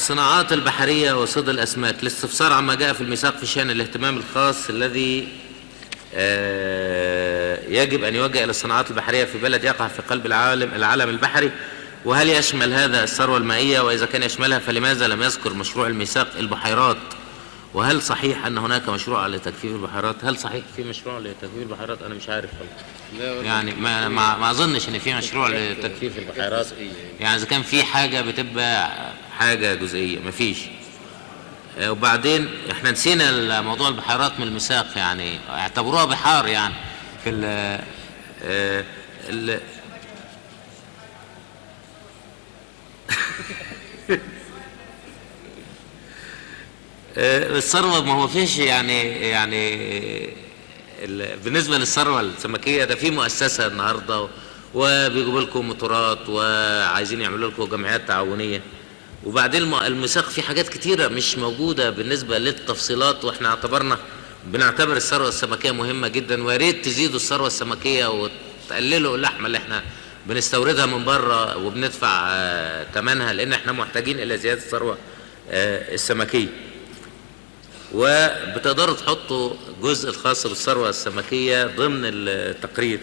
الصناعات البحرية وصيد الأسماك الاستفسار عما جاء في الميثاق في شأن الاهتمام الخاص الذي يجب أن يوجه إلى الصناعات البحرية في بلد يقع في قلب العالم البحري، وهل يشمل هذا الثروة المائية؟ وإذا كان يشملها فلماذا لم يذكر مشروع الميثاق البحيرات؟ وهل صحيح أن هناك مشروع لتجفيف البحيرات؟ هل صحيح في مشروع لتجفيف البحيرات؟ أنا مش عارف يعني ما أظنش إن في مشروع لتجفيف البحيرات. يعني إذا كان في حاجة بتبقى حاجة جزئية، مفيش. وبعدين احنا نسينا موضوع البحيرات من الميثاق، يعني اعتبروها بحار يعني في ال الثروة ما هو فيش يعني بالنسبة للثروة السمكية ده في مؤسسة النهاردة وبيجيبوا لكم موتورات وعايزين يعملوا لكم جمعيات تعاونية، وبعدين الميثاق في حاجات كتيرة مش موجودة بالنسبة للتفصيلات، واحنا بنعتبر الثروة السمكية مهمة جدا، ويا ريت تزيدوا الثروة السمكية وتقللوا اللحمة اللي احنا بنستوردها من بره وبندفع ثمنها، لان احنا محتاجين الى زيادة الثروة السمكية. وبتقدروا تحطوا الجزء الخاص بالثروة السمكية ضمن التقرير.